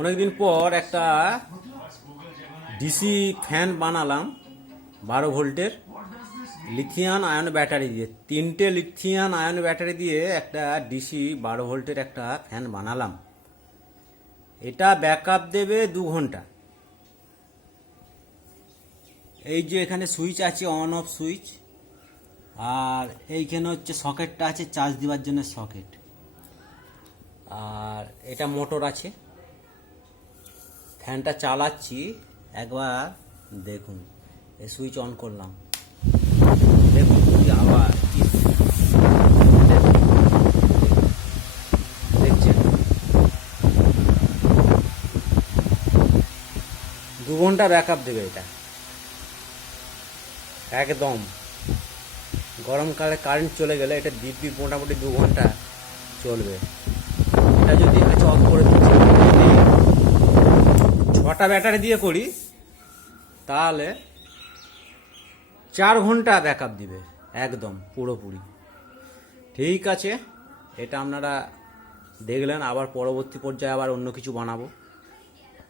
অনেকদিন পর একটা ডিসি ফ্যান বানালাম 12 ভোল্টের লিথিয়াম আয়ন ব্যাটারি দিয়ে। 3টে লিথিয়াম আয়ন ব্যাটারি দিয়ে একটা ডিসি 12 ভোল্টের একটা ফ্যান বানালাম। এটা ব্যাকআপ দেবে 2 ঘন্টা। এই যে এখানে সুইচ আছে, অন অফ সুইচ, আর এইখানে হচ্ছে সকেটটা আছে চার্জ দেওয়ার জন্য সকেট, আর এটা মোটর আছে। ফ্যানটা চালাচ্ছি, একবার দেখুন। এই সুইচ অন করলাম, দেখুন কি আবার দেখছেন। 2 ঘন্টা ব্যাকআপ দেবে এটা একদম। গরমকালে কারেন্ট চলে গেলে এটা দিব্যি মোটামুটি 2 ঘন্টা চলবে। এটা যদি অফ করে দিচ্ছি, 6টা ব্যাটারি দিয়ে করি তাহলে 4 ঘন্টা ব্যাকআপ দিবে একদম পুরোপুরি। ঠিক আছে, এটা আপনারা দেখলেন। আবার পরবর্তী পর্যায়ে আবার অন্য কিছু বানাবো।